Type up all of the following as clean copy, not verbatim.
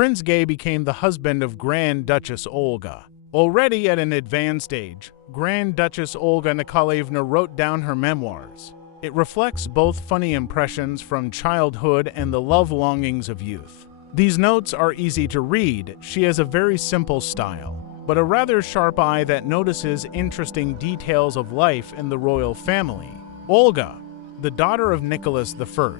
Prince Gay became the husband of Grand Duchess Olga. Already at an advanced age, Grand Duchess Olga Nikolaevna wrote down her memoirs. It reflects both funny impressions from childhood and the love longings of youth. These notes are easy to read. She has a very simple style, but a rather sharp eye that notices interesting details of life in the royal family. Olga, the daughter of Nicholas I,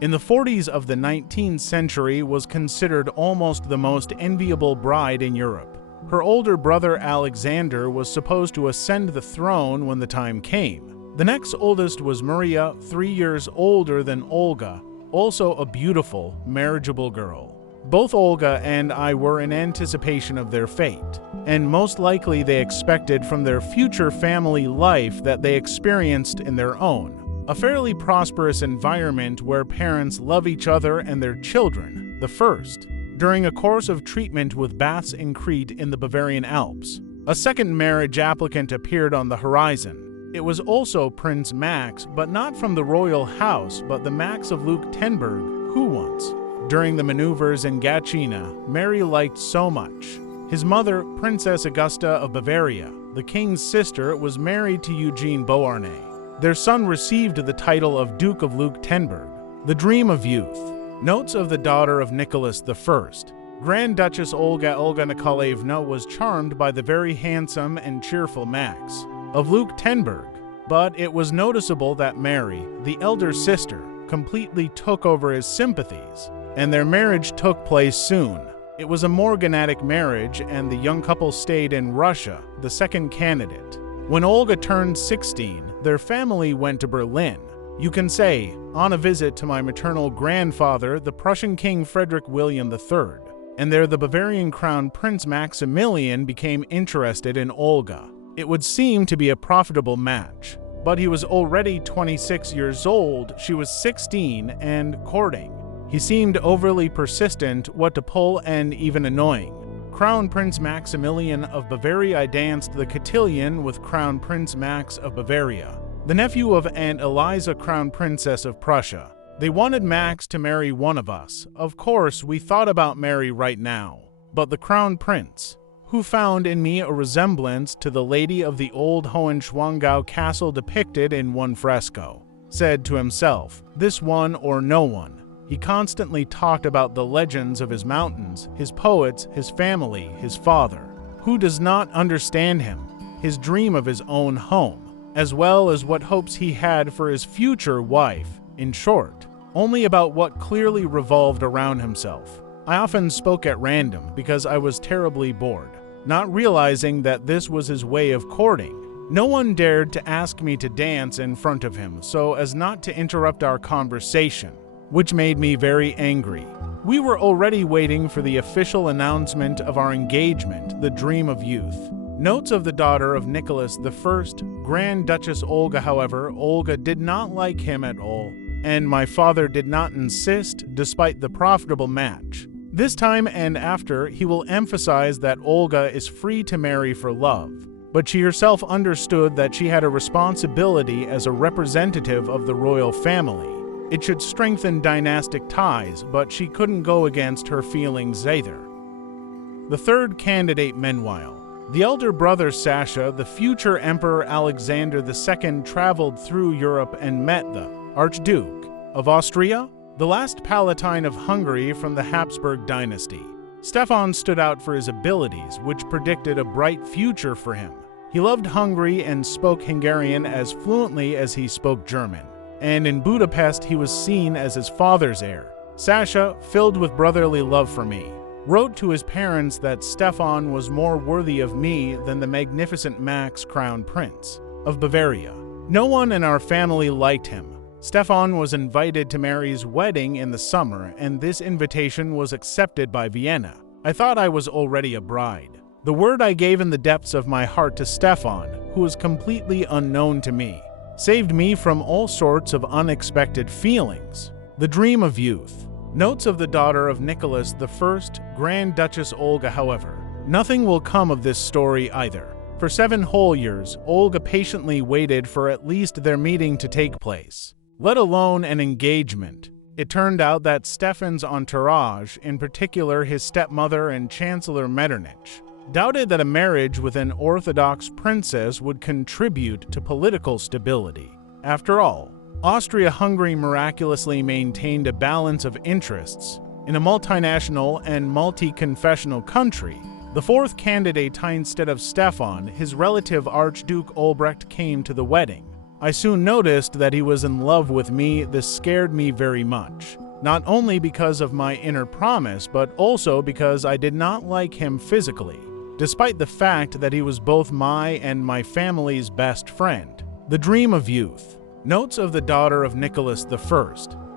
in the 40s of the 19th century was considered almost the most enviable bride in Europe. Her older brother Alexander was supposed to ascend the throne when the time came. The next oldest was Maria, 3 years older than Olga, also a beautiful, marriageable girl. Both Olga and I were in anticipation of their fate, and most likely they expected from their future family life that they experienced in their own, a fairly prosperous environment where parents love each other and their children, the first. During a course of treatment with baths in Crete in the Bavarian Alps, a second marriage applicant appeared on the horizon. It was also Prince Max, but not from the royal house, but the Max of Leuchtenberg, who once, during the maneuvers in Gatchina, Mary liked so much. His mother, Princess Augusta of Bavaria, the king's sister, was married to Eugene Beauharnais. Their son received the title of Duke of Leuchtenberg. The dream of youth. Notes of the daughter of Nicholas I. Grand Duchess Olga Nikolaevna was charmed by the very handsome and cheerful Max of Leuchtenberg, but it was noticeable that Mary, the elder sister, completely took over his sympathies, and their marriage took place soon. It was a morganatic marriage, and the young couple stayed in Russia, the second candidate. When Olga turned 16, their family went to Berlin. You can say, on a visit to my maternal grandfather, the Prussian King Frederick William III, and there the Bavarian Crown Prince Maximilian became interested in Olga. It would seem to be a profitable match, but he was already 26 years old, she was 16, and courting. He seemed overly persistent, what to pull, and even annoying. Crown Prince Maximilian of Bavaria danced the cotillion with Crown Prince Max of Bavaria, the nephew of Aunt Eliza, Crown Princess of Prussia. They wanted Max to marry one of us. Of course, we thought about Mary right now. But the Crown Prince, who found in me a resemblance to the lady of the old Hohenschwangau castle depicted in one fresco, said to himself, this one or no one. He constantly talked about the legends of his mountains, his poets, his family, his father. Who does not understand him? His dream of his own home, as well as what hopes he had for his future wife. In short, only about what clearly revolved around himself. I often spoke at random because I was terribly bored, not realizing that this was his way of courting. No one dared to ask me to dance in front of him so as not to interrupt our conversation, which made me very angry. We were already waiting for the official announcement of our engagement, the dream of youth. Notes of the daughter of Nicholas I, Grand Duchess Olga. However, Olga did not like him at all, and my father did not insist despite the profitable match. This time and after, he will emphasize that Olga is free to marry for love, but she herself understood that she had a responsibility as a representative of the royal family. It should strengthen dynastic ties, but she couldn't go against her feelings either. The third candidate, meanwhile, the elder brother Sasha, the future Emperor Alexander II, traveled through Europe and met the Archduke of Austria, the last Palatine of Hungary from the Habsburg dynasty. Stefan stood out for his abilities, which predicted a bright future for him. He loved Hungary and spoke Hungarian as fluently as he spoke German, and in Budapest he was seen as his father's heir. Sasha, filled with brotherly love for me, wrote to his parents that Stefan was more worthy of me than the magnificent Max, Crown Prince of Bavaria. No one in our family liked him. Stefan was invited to Mary's wedding in the summer, and this invitation was accepted by Vienna. I thought I was already a bride. The word I gave in the depths of my heart to Stefan, who was completely unknown to me, saved me from all sorts of unexpected feelings. The dream of youth. Notes of the daughter of Nicholas I, Grand Duchess Olga. However, nothing will come of this story either. For 7 whole years, Olga patiently waited for at least their meeting to take place, let alone an engagement. It turned out that Stefan's entourage, in particular his stepmother and Chancellor Metternich, doubted that a marriage with an Orthodox princess would contribute to political stability. After all, Austria-Hungary miraculously maintained a balance of interests in a multinational and multi-confessional country. The fourth candidate instead of Stefan, his relative Archduke Albrecht, came to the wedding. I soon noticed that he was in love with me. This scared me very much, not only because of my inner promise, but also because I did not like him physically, despite the fact that he was both my and my family's best friend. The dream of youth. Notes of the daughter of Nicholas I.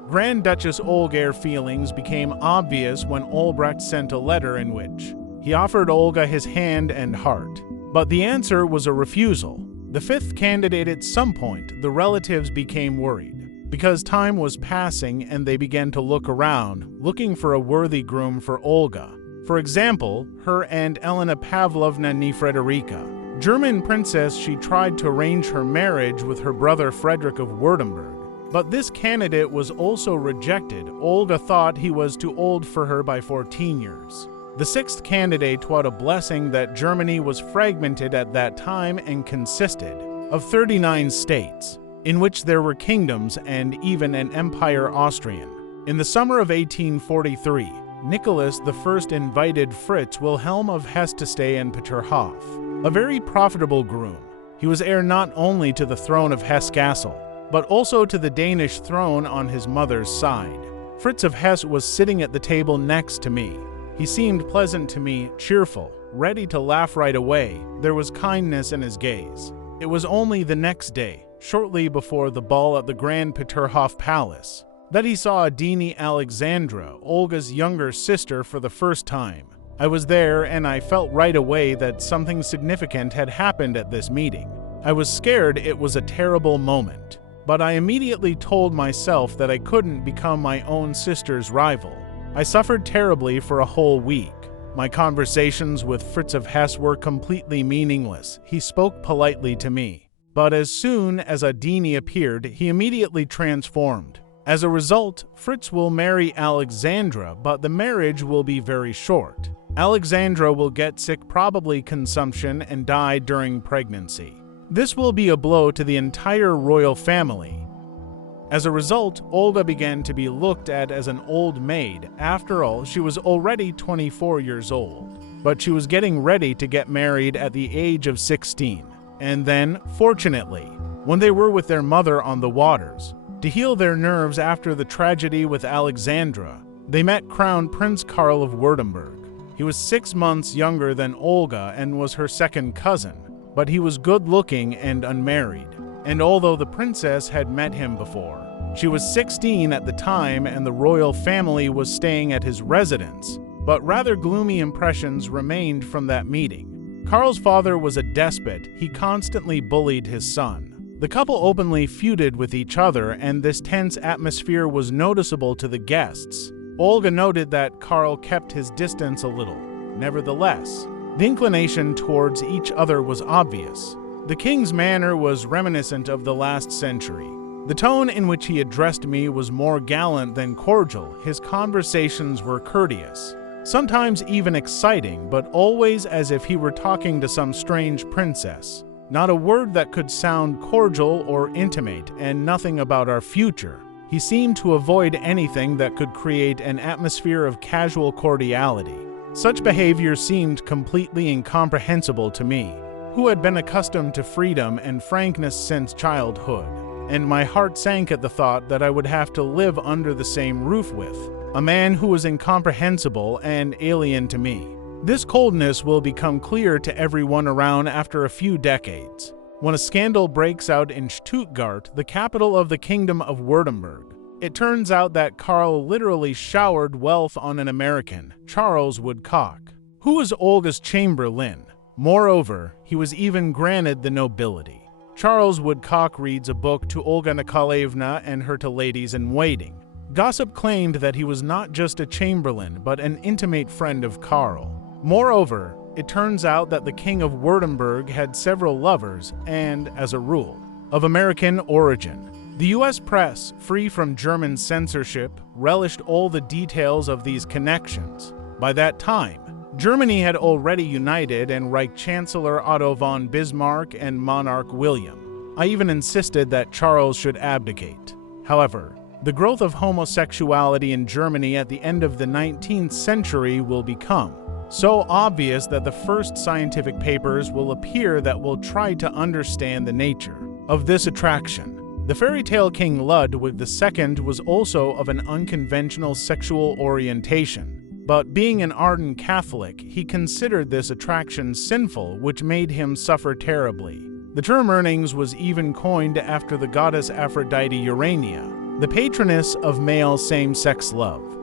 Grand Duchess Olga's feelings became obvious when Albrecht sent a letter in which he offered Olga his hand and heart, but the answer was a refusal. The fifth candidate. At some point, the relatives became worried, because time was passing and they began to look around, looking for a worthy groom for Olga. For example, her Aunt Elena Pavlovna Frederica, German princess. She tried to arrange her marriage with her brother Frederick of Württemberg, but this candidate was also rejected. Olga thought he was too old for her by 14 years. The sixth candidate. What a blessing that Germany was fragmented at that time and consisted of 39 states, in which there were kingdoms and even an empire Austrian. In the summer of 1843, Nicholas I invited Fritz Wilhelm of Hesse to stay in Peterhof, a very profitable groom. He was heir not only to the throne of Hesse Castle, but also to the Danish throne on his mother's side. Fritz of Hesse was sitting at the table next to me. He seemed pleasant to me, cheerful, ready to laugh right away. There was kindness in his gaze. It was only the next day, shortly before the ball at the Grand Peterhof Palace, that he saw Adini Alexandra, Olga's younger sister, for the first time. I was there and I felt right away that something significant had happened at this meeting. I was scared. It was a terrible moment, but I immediately told myself that I couldn't become my own sister's rival. I suffered terribly for a whole week. My conversations with Fritz of Hesse were completely meaningless. He spoke politely to me, but as soon as Adini appeared, he immediately transformed. As a result, Fritz will marry Alexandra, but the marriage will be very short. Alexandra will get sick, probably consumption, and die during pregnancy. This will be a blow to the entire royal family. As a result, Olga began to be looked at as an old maid. After all, she was already 24 years old, but she was getting ready to get married at the age of 16. And then, fortunately, when they were with their mother on the waters, to heal their nerves after the tragedy with Alexandra, they met Crown Prince Karl of Württemberg. He was 6 months younger than Olga and was her second cousin, but he was good-looking and unmarried. And although the princess had met him before, she was 16 at the time and the royal family was staying at his residence, but rather gloomy impressions remained from that meeting. Karl's father was a despot. He constantly bullied his son. The couple openly feuded with each other, and this tense atmosphere was noticeable to the guests. Olga noted that Karl kept his distance a little. Nevertheless, the inclination towards each other was obvious. The king's manner was reminiscent of the last century. The tone in which he addressed me was more gallant than cordial. His conversations were courteous, sometimes even exciting, but always as if he were talking to some strange princess. Not a word that could sound cordial or intimate, and nothing about our future. He seemed to avoid anything that could create an atmosphere of casual cordiality. Such behavior seemed completely incomprehensible to me, who had been accustomed to freedom and frankness since childhood, and my heart sank at the thought that I would have to live under the same roof with a man who was incomprehensible and alien to me. This coldness will become clear to everyone around after a few decades, when a scandal breaks out in Stuttgart, the capital of the Kingdom of Württemberg. It turns out that Karl literally showered wealth on an American, Charles Woodcock, who was Olga's chamberlain. Moreover, he was even granted the nobility. Charles Woodcock reads a book to Olga Nikolaevna and her to ladies-in-waiting. Gossip claimed that he was not just a chamberlain, but an intimate friend of Karl. Moreover, it turns out that the King of Württemberg had several lovers and, as a rule, of American origin. The US press, free from German censorship, relished all the details of these connections. By that time, Germany had already united and Reich Chancellor Otto von Bismarck and monarch William. I even insisted that Charles should abdicate. However, the growth of homosexuality in Germany at the end of the 19th century will become so obvious that the first scientific papers will appear that will try to understand the nature of this attraction. The fairy tale King Ludwig II was also of an unconventional sexual orientation. But being an ardent Catholic, he considered this attraction sinful, which made him suffer terribly. The term Urnings was even coined after the goddess Aphrodite Urania, the patroness of male same-sex love.